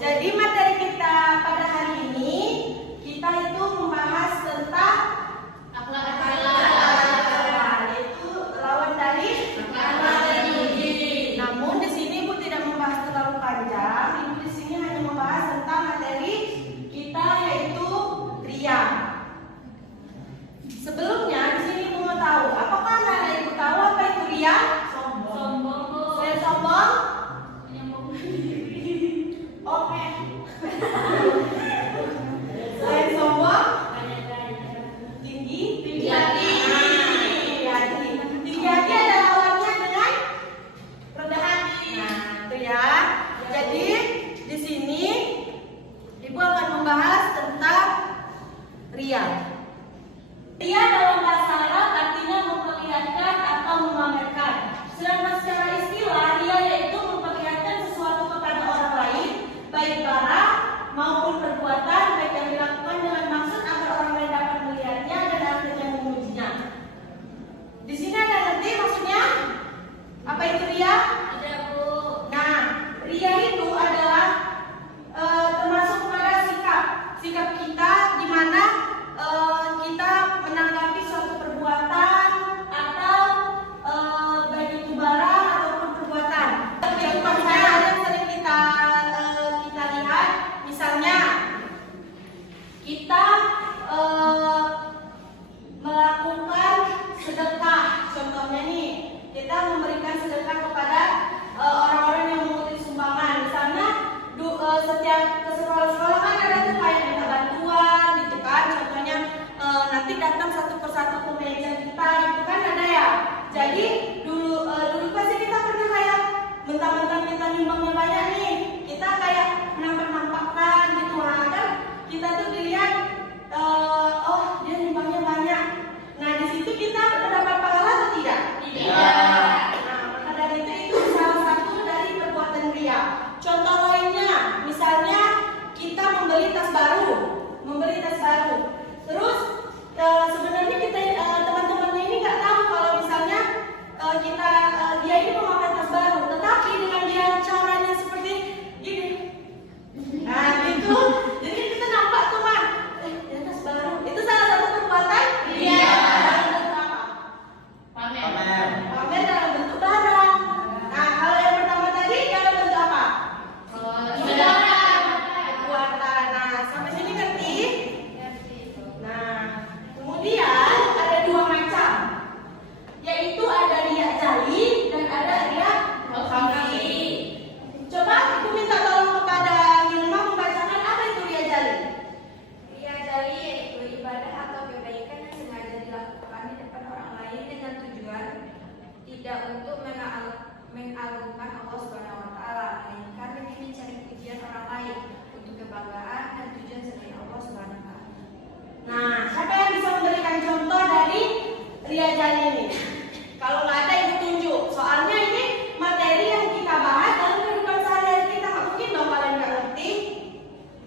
Jadi materi kita pada hari ini kita itu membahas tentang akhlak, yaitu lawan dari akhlak terpuji. Namun di sini Ibu tidak membahas terlalu panjang. Ibu di sini hanya membahas tentang materi kita yaitu ria. Sebelumnya di sini Ibu mau tahu, apakah anak Ibu tahu apa itu ria? Sombong. Saya sombong. Oke. Selain sombong, tinggi hati. Tinggi hati ada lawannya dengan rendah hati. Nah, itu ya. Jadi di sini Ibu akan membahas tentang ria. Ria dalam bahasa Arab artinya memperlihatkan atau memamerkan. Sedangkan secara istilah, ria yaitu memperlihatkan sesuatu kepada orang lain, baik barang maupun perbuatan, baik yang dilakukan dengan maksud agar orang lain dapat melihatnya dan akhirnya memujinya. Di sini ada nanti maksudnya apa itu ria? Ada, Bu. Nah, ria itu adalah termasuk pada sikap kita di mana kita menanggapi suatu perbuatan atau baik itu barang ataupun perbuatan. Contoh saya yang sering kita lihat, misalnya kita melakukan sedekah. Contohnya nih, kita memberikan sedekah kepada orang-orang yang membutuhkan sumbangan. Misalnya setiap ke sekolah-sekolah kan ada tuh kayak minta bantuan gitu kan. Contohnya nanti datang satu persatu ke meja kita gitu kan ada ya. Jadi dulu pasti kita pernah kayak mentang-mentang kita nyumbangnya banyak nih, kita kayak menampakkan gitu kan. Kita tuh dilihat oh dia nyumbangnya banyak. Nah di situ kita mendapat pahala atau tidak? Tidak. Nah maka dari itu salah satu dari perbuatan ria. Contoh lainnya, misalnya kita membeli tas baru. Terus sebenarnya kita teman-temannya ini nggak tahu kalau misalnya dia ini memakai tas baru, tetapi dengan dia caranya seperti gini. Nah itu, jadi kita nampak teman, dia tas baru. Itu salah satu perbuatan ria. Dalam bentuk apa? Pamer dalam bentuk barang. Nah kalau yang pertama tadi dalam bentuk apa? Perbuatan. Nah sampai sini ngerti? Nah kemudian ada dua macam, yaitu ada ria jali dan ada ria khafi. Coba aku minta tolong kepada Hilma membacakan apa itu ria jali. Ria jali yaitu ibadah atau kebaikan yang sengaja dilakukan di depan orang lain dengan tujuan tidak untuk mengagungkan Allah Subhanahu wa taala, melainkan demi mencari pujian orang lain untuk kebanggaan dan tujuan selain Allah Subhanahu wa taala. Nah, siapa yang bisa memberikan contoh dari ria jali ini? Kalau nggak ada Ibu tunjuk. Soalnya ini materi yang kita bahas dalam kehidupan sehari-hari kita, nggak mungkin dong kalian nggak ngerti,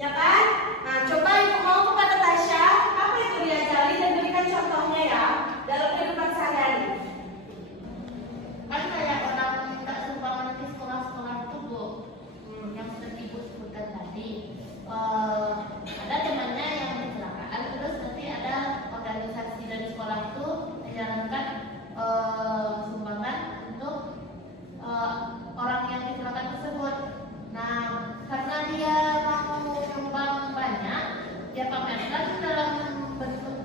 ya kan? Nah, coba Ibu mau kepada Tasya, apa itu ria jali dan berikan contohnya ya dalam kehidupan sehari-hari. Kan kayak orang minta sumbangan di sekolah-sekolah itu, Bu, yang seperti Ibu sebutkan tadi. Ada temannya yang kecelakaan, terus nanti ada organisasi dari sekolah itu menjalankan sumbangan untuk orang yang kecelakaan tersebut. Nah, karena dia mau nyumbang banyak, dia pamerkan dalam bentuk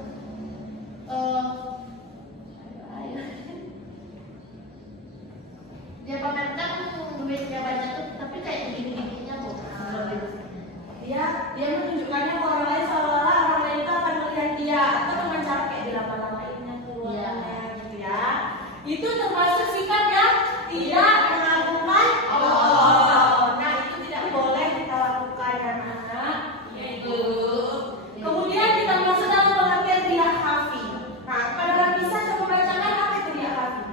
dia pamerkan duitnya banyak tuh, tapi kayak gini-gininya, Bu. Dia menunjukkannya ke orang lain seolah-olah orang lain itu akan melihat dia, atau dengan cara kayak dilama-lamainnya tuh, gitu ya. Itu termasuk sikap yang tidak mengagungkan Allah. Nah itu tidak boleh kita lakukan anak-anak. Itu. Kemudian kita masuk dalam pengertian ria khafi. Nah pada Rabisa coba bacakan apa itu ria khafi.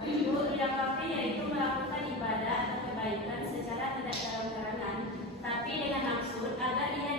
Ibu, ria khafi yaitu melakukan ibadah atau kebaikan secara tidak terang-terangan, tapi dengan maksud agar ia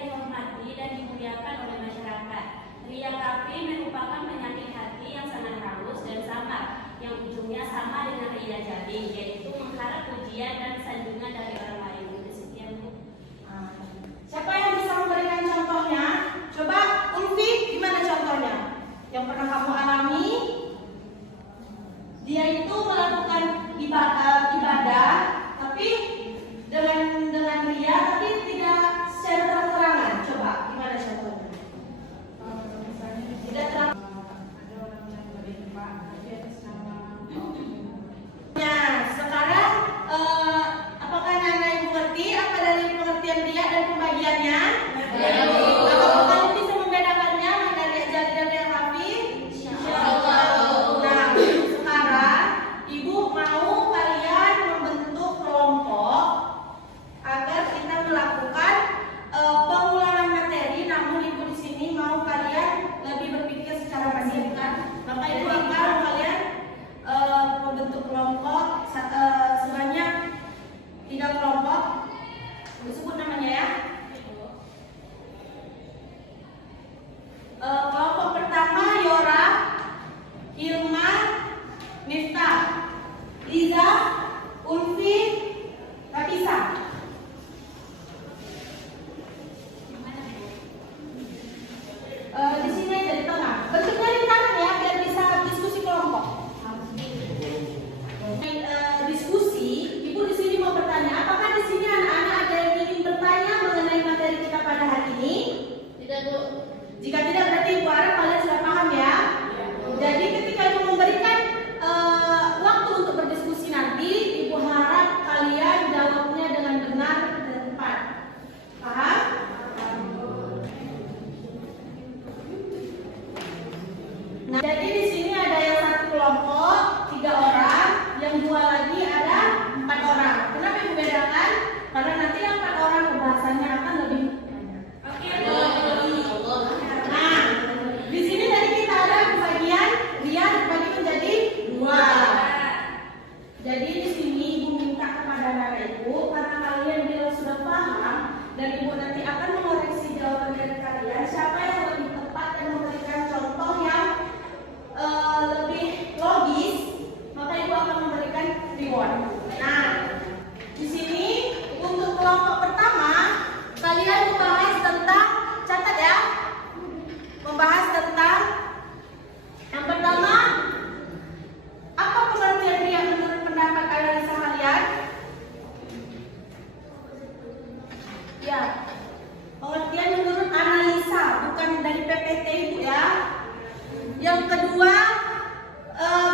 Ibu, karena kalian bilang sudah paham dan Ibu nanti akan mengoreksi jawaban dari kalian, siapa yang lebih tepat dan memberikan contoh yang lebih logis, maka Ibu akan memberikan reward. Nah, di sini untuk kelompok pertama kalian membahas tentang, catat ya, membahas tentang yang pertama, apa pengertian ria menurut pendapat analisa kalian? Ya, pengertian menurut analisa, bukan dari PPT Ibu ya. Yang kedua,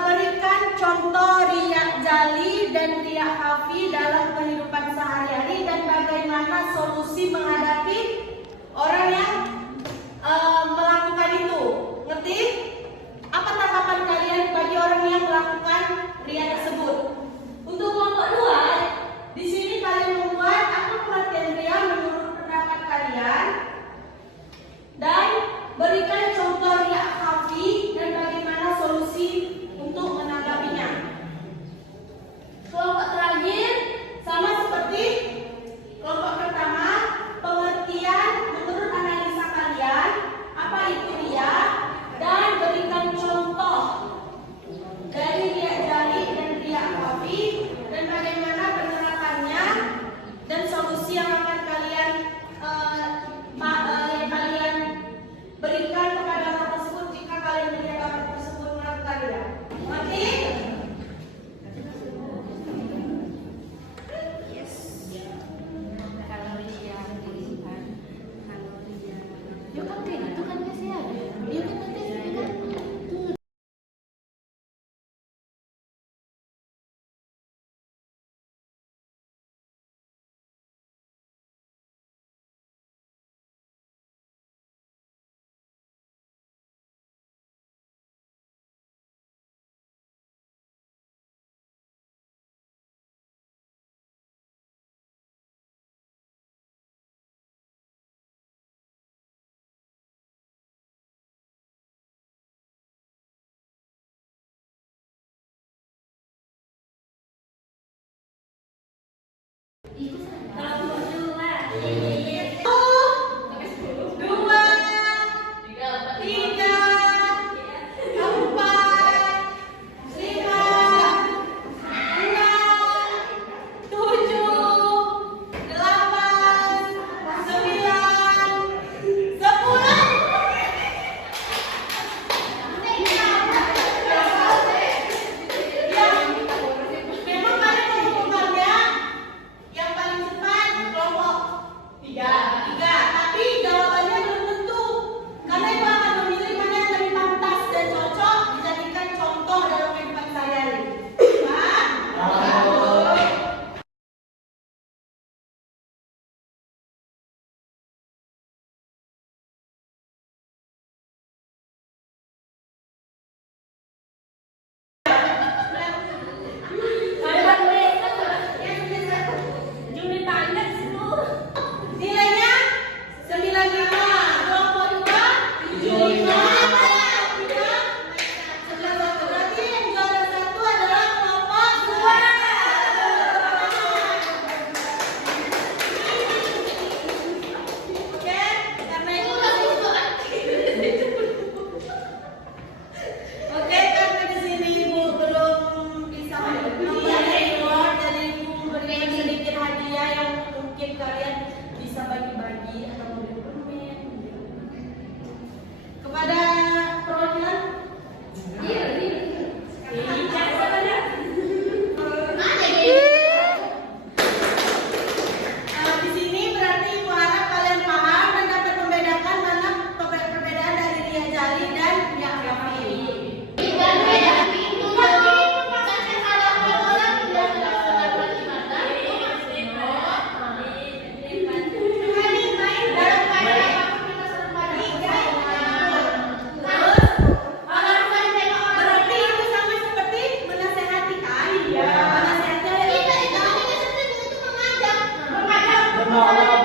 berikan contoh riak jali dan riak hafi dalam kehidupan sehari-hari dan bagaimana solusi menghadapi orang yang melakukan itu. Ngerti? Apa tanggapan kalian bagi orang yang melakukan riak tersebut? Untuk kelompok dua, di sini kalian membuat apa pengertian riak menurut pendapat kalian dan berikan contoh riak hafi dan bagaimana solusi untuk menanggapinya. Kelompok terakhir sama seperti kelompok pertama, pengertian menurut analisa kalian apa itu riak dan berikan contoh dari riak jali dan riak hafi dan bagaimana penerapannya dan solusi yang akan kalian berikan kepada orang tersebut jika kalian melihat orang tersebut melakukan riak. Ngerti? Ya kan kayak gitu kan kasih ada. Iya kan nanti kan. Tuh. Nilainya 95. Kelompok 2 75. Berarti yang juara 1 adalah kelompok 2. Oke, karena itu oke, karena di sini Ibu belum bisa memberikan reward, jadi Ibu memberikan sedikit hadiah yang mungkin kalian bisa bagi-bagi atau membeli permen kepada perwakilan. Di sini berarti Ibu harap kalian paham dan dapat membedakan mana perbedaan dari riak jali dan riak hafi. Berarti itu sama seperti menasehati kan? Menasehati. Menolak.